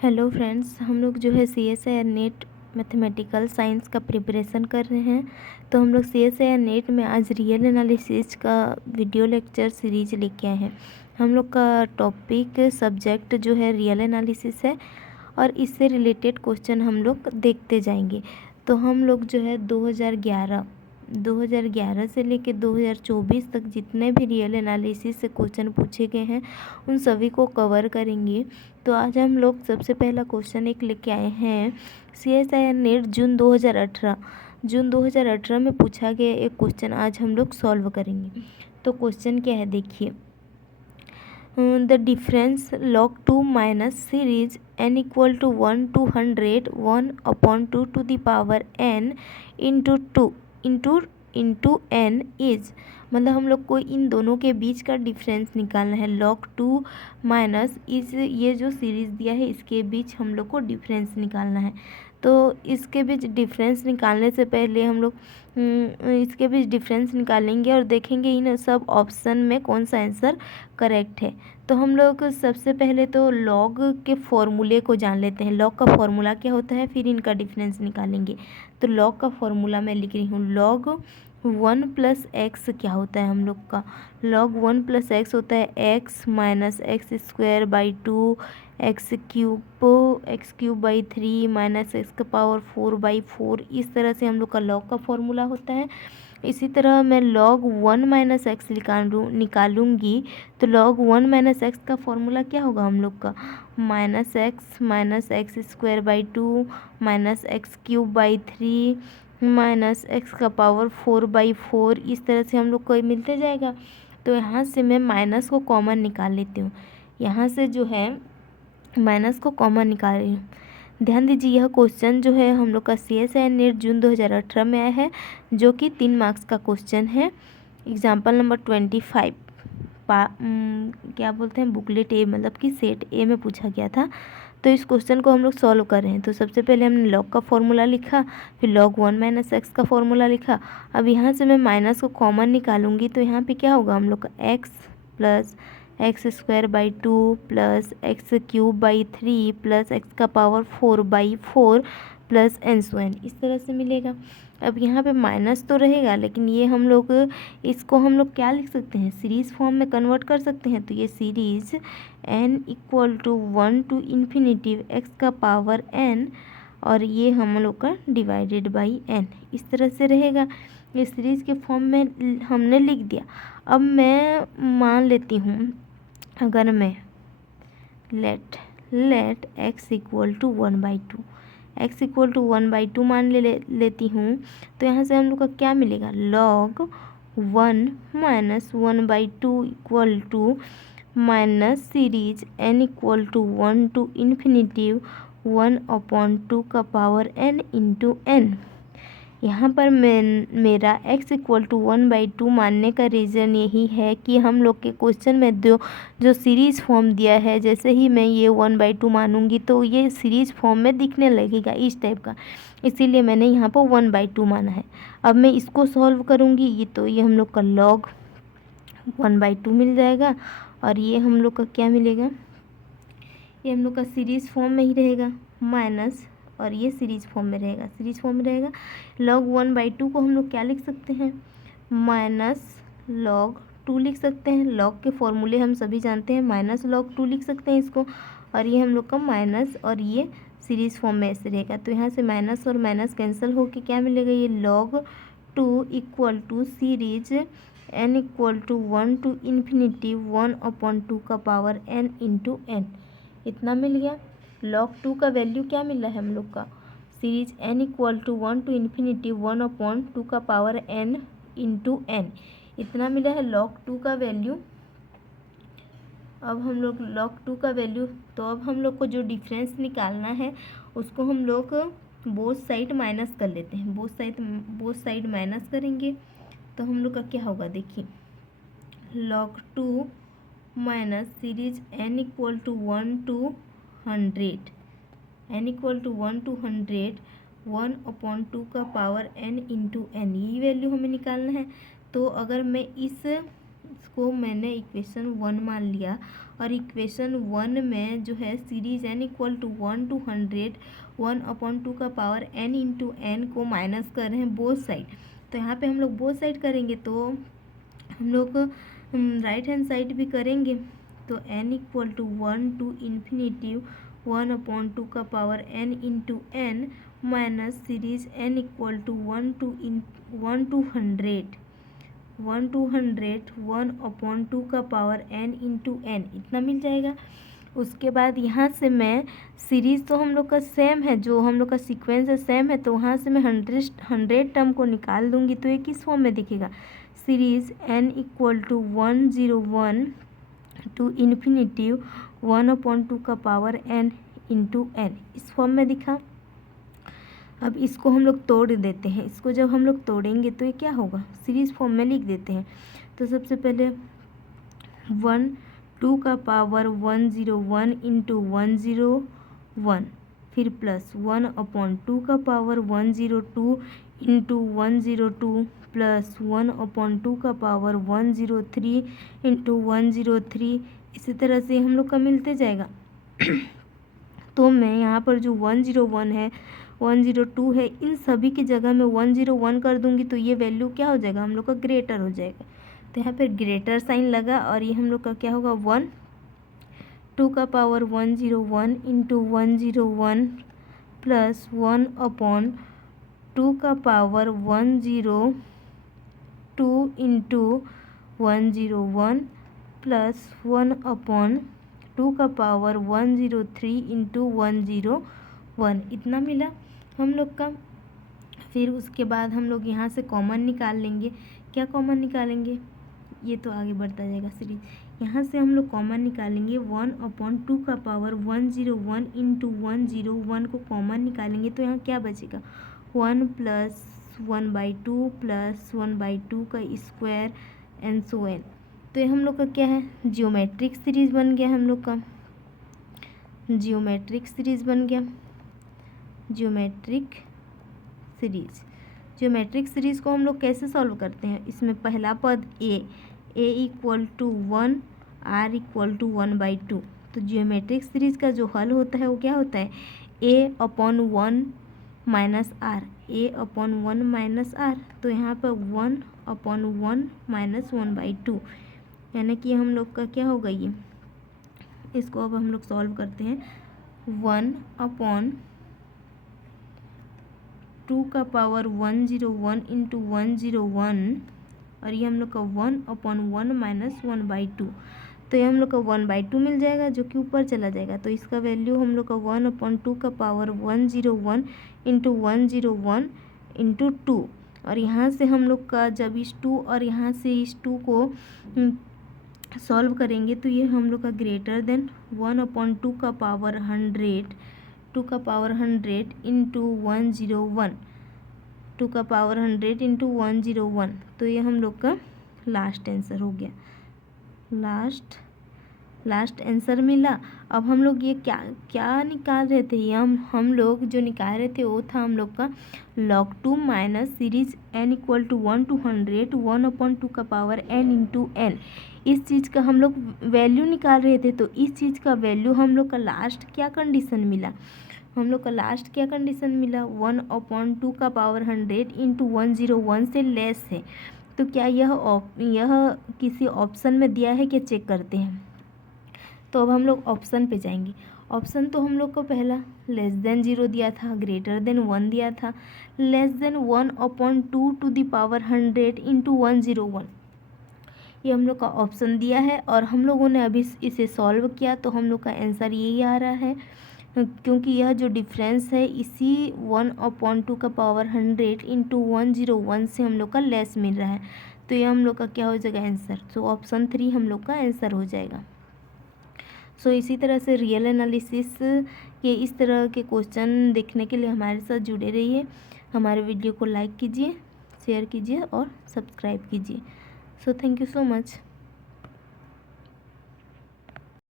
Hello friends, हम लोग जो है CSIR नेट मैथमेटिकल साइंस का प्रिपरेशन कर रहे हैं। तो हम लोग CSIR नेट में आज रियल एनालिसिस का वीडियो लेक्चर सीरीज लेके आए हैं। हम लोग का टॉपिक सब्जेक्ट जो है रियल एनालिसिस है और इससे रिलेटेड क्वेश्चन हम लोग देखते जाएंगे। तो हम लोग जो है 2011 से लेके 2024 तक जितने भी रियल एनालिसिस से क्वेश्चन पूछे गए हैं उन सभी को कवर करेंगे। तो आज हम लोग सबसे पहला क्वेश्चन एक लेके आए हैं। CSIR नेट जून 2018 में पूछा गया एक क्वेश्चन आज हम लोग सॉल्व करेंगे। तो क्वेश्चन क्या है देखिए। The difference log 2 minus series n equal to 1 to 100 1/2 to the power n into two into n is, मतलब हम लोग को इन दोनों के बीच का डिफरेंस निकालना है। log 2 माइनस इस ये जो सीरीज़ दिया है इसके बीच हम लोग को डिफरेंस निकालना है। तो इसके बीच डिफरेंस निकालने से पहले हम लोग इसके बीच डिफरेंस निकालेंगे और देखेंगे इन सब ऑप्शन में कौन सा आंसर करेक्ट है। तो हम लोग सबसे पहले तो लॉग के फॉर्मूले को जान लेते हैं। लॉग का फॉर्मूला क्या होता है, फिर इनका डिफरेंस निकालेंगे। तो लॉग का फॉर्मूला मैं लिख रही हूँ। लॉग 1 प्लस एक्स क्या होता है हम लोग का, लॉग 1 प्लस एक्स होता है x minus x square by 2 x cube by 3 minus x का पावर 4/4। इस तरह से हम लोग का लॉग का फॉर्मूला होता है। इसी तरह मैं log 1 माइनस एक्स निकालूंगी। तो log 1 माइनस एक्स का फॉर्मूला क्या होगा हम लोग का, minus x square by 2 minus x cube by 3 minus x का पावर 4/4। इस तरह से हम लोग को मिलते जाएगा। तो यहाँ से मैं माइनस को कॉमन निकाल लेती हूँ। यहाँ से जो है माइनस को कॉमन निकाल रही हूँ। ध्यान दीजिए, यह क्वेश्चन जो है हम लोग का CSIR नेट जून 2018 में आया है, जो कि 3 मार्क्स का क्वेश्चन है। एग्जाम्पल नंबर 25 क्या बोलते हैं बुकलेट ए, मतलब कि सेट ए में पूछा गया था। तो इस क्वेश्चन को हम लोग सॉल्व कर रहे हैं। तो सबसे पहले हमने लॉग का फॉर्मूला लिखा, फिर log 1 माइनस एक्स का फॉर्मूला लिखा। अब यहाँ से मैं माइनस को कॉमन निकालूंगी। तो यहाँ पे क्या होगा हम लोग का x plus x square by 2 plus x cube by 3 plus x का पावर 4/4 प्लस एन सो एन, इस तरह से मिलेगा। अब यहाँ पे माइनस तो रहेगा, लेकिन ये हम लोग इसको हम लोग क्या लिख सकते हैं, सीरीज़ फॉर्म में कन्वर्ट कर सकते हैं। तो ये series n equal to 1 to infinity x का पावर n और ये हम लोग का डिवाइडेड बाई n, इस तरह से रहेगा। ये सीरीज़ के फॉर्म में हमने लिख दिया। अब मैं मान लेती हूँ, अगर मैं let x equal to 1/2 x equal to 1/2 मान लेती हूँ। तो यहाँ से हम लोग का क्या मिलेगा, log 1 minus 1/2 equal to minus series n equal to 1 to infinity 1/2 का पावर n इंटू n। यहाँ पर मेरा x इक्वल टू 1/2 मानने का रीज़न यही है कि हम लोग के क्वेश्चन में जो सीरीज़ फॉर्म दिया है, जैसे ही मैं ये 1/2 मानूंगी तो ये सीरीज़ फॉर्म में दिखने लगेगा इस टाइप का, इसीलिए मैंने यहाँ पर 1/2 माना है। अब मैं इसको सॉल्व करूँगी तो ये हम लोग का log 1/2 मिल जाएगा और ये हम लोग का क्या मिलेगा, ये हम लोग का सीरीज़ फॉर्म में ही रहेगा माइनस, और ये सीरीज़ फॉर्म में रहेगा। log 1/2 को हम लोग क्या लिख सकते हैं, माइनस log 2 लिख सकते हैं। log के फॉर्मूले हम सभी जानते हैं, माइनस log 2 लिख सकते हैं इसको। और ये हम लोग का माइनस और ये सीरीज़ फॉर्म में ऐसे रहेगा। तो यहाँ से माइनस और माइनस कैंसिल होके क्या मिलेगा, ये log 2 equal to series n equal to 1 to infinity 1/2 का पावर n इंटू n, इतना मिल गया। log 2 का वैल्यू क्या मिला है हम लोग का, series n equal to 1 to infinity 1/2 का पावर n इंटू n, इतना मिला है log 2 का वैल्यू। अब हम लोग log 2 का वैल्यू, तो अब हम लोग को जो डिफरेंस निकालना है उसको हम लोग बोथ साइड माइनस कर लेते हैं। बोथ साइड माइनस करेंगे तो हम लोग का क्या होगा, देखिए log 2 minus series n equal to 1 to 100 n equal to 1 to 100 1/2 का पावर n इंटू n, यही वैल्यू हमें निकालना है। तो अगर मैं इस इसको मैंने इक्वेशन 1 मान लिया, और इक्वेशन 1 में जो है series n equal to 1 to 100 1/2 का पावर n इंटू एन को माइनस कर रहे हैं बोथ साइड। तो यहाँ पे हम लोग बोथ साइड करेंगे तो हम लोग राइट हैंड साइड भी करेंगे। तो n equal to 1 to infinity 1/2 का power n into n minus series n equal to 1 to 100 1/2 का पावर n इंटू एन, इतना मिल जाएगा। उसके बाद यहाँ से मैं सीरीज़ तो हम लोग का सेम है, जो हम लोग का सीक्वेंस है सेम है, तो वहाँ से मैं 100 टर्म को निकाल दूँगी तो ये किस फॉर्म में दिखेगा, series n equal to 101 to infinity 1/2 का पावर n इंटू एन, इस फॉर्म में दिखा। अब इसको हम लोग तोड़ देते हैं। इसको जब हम लोग तोड़ेंगे तो ये क्या होगा, सीरीज़ फॉर्म में लिख देते हैं। तो सबसे पहले 2 का पावर 101 इंटू 101, फिर प्लस 1/2 का पावर 102 इंटू 102, प्लस 1/2 का पावर 103 इंटू 103, इसी तरह से हम लोग का मिलते जाएगा। तो मैं यहाँ पर जो 101 है 102 है, इन सभी की जगह में 101 कर दूंगी तो ये वैल्यू क्या हो जाएगा, हम लोग का ग्रेटर हो जाएगा। तो यहाँ पर ग्रेटर साइन लगा और ये हम लोग का क्या होगा 2 का पावर 101 इंटू 101, प्लस 1/2 का पावर 102 इंटू 101, प्लस 1/2 का पावर 103 इंटू 101, इतना मिला हम लोग का। फिर उसके बाद हम लोग यहाँ से कॉमन निकाल लेंगे। क्या कॉमन निकालेंगे, ये तो आगे बढ़ता जाएगा सीरीज। यहाँ से हम लोग कॉमन निकालेंगे 1/2 का पावर 101 इंटू 101 को कॉमन निकालेंगे तो यहाँ क्या बचेगा 1 प्लस 1/2 प्लस 1/2 का स्क्वायर एंड सो एन। तो ये हम लोग का क्या है, जियोमेट्रिक सीरीज बन गया हम लोग का, जियोमेट्रिक सीरीज बन गया। जियोमेट्रिक सीरीज़ को हम लोग कैसे सॉल्व करते हैं, इसमें पहला पद a equal to 1 r equal to 1/2। तो जियोमेट्रिक सीरीज़ का जो हल होता है वो क्या होता है a/1 minus r, a/1 minus r। तो यहाँ पर 1/1 माइनस 1/2, यानी कि हम लोग का क्या होगा ये, इसको अब हम लोग सॉल्व करते हैं। 1/2 का पावर 101 इंटू 101, और ये हम लोग का 1/1 माइनस 1/2। तो ये हम लोग का 1/2 मिल जाएगा जो कि ऊपर चला जाएगा। तो इसका वैल्यू हम लोग का 1/2 का पावर 101 इंटू 101 इंटू 2, और यहाँ से हम लोग का जब इस 2 और यहाँ से इस 2 को सॉल्व करेंगे तो ये हम लोग का ग्रेटर देन 1/2 का पावर 100 2 का पावर 100 इंटू 101, 2 का पावर 100 इंटू 101। तो ये हम लोग का लास्ट आंसर हो गया, लास्ट आंसर मिला। अब हम लोग ये क्या निकाल रहे थे, ये हम लोग जो निकाल रहे थे वो था हम लोग का log 2 minus series n equal to 1 to 100 1/2 का पावर n इंटू एन। इस चीज़ का हम लोग वैल्यू निकाल रहे थे। तो इस चीज़ का वैल्यू हम लोग का लास्ट क्या कंडीशन मिला, हम लोग का लास्ट क्या कंडीशन मिला 1/2 का पावर 100 इंटू 101 से लेस है। तो क्या यह किसी ऑप्शन में दिया है क्या, चेक करते हैं। तो अब हम लोग ऑप्शन पे जाएंगे। ऑप्शन तो हम लोग को पहला लेस देन 0 दिया था, ग्रेटर देन 1 दिया था, less than 1/2 to the power 100 into 101, ये हम लोग का ऑप्शन दिया है। और हम लोगों ने अभी इसे सॉल्व किया तो हम लोग का आंसर यही आ रहा है, क्योंकि यह जो डिफरेंस है इसी 1/2 का पावर 100 इंटू 101 से हम लोग का लेस मिल रहा है। तो ये हम लोग का क्या हो जाएगा आंसर, तो ऑप्शन 3 हम लोग का आंसर हो जाएगा। सो इसी तरह से रियल एनालिसिस के इस तरह के क्वेश्चन देखने के लिए हमारे साथ जुड़े रहिए। हमारे वीडियो को लाइक कीजिए, शेयर कीजिए और सब्सक्राइब कीजिए। So thank you so much.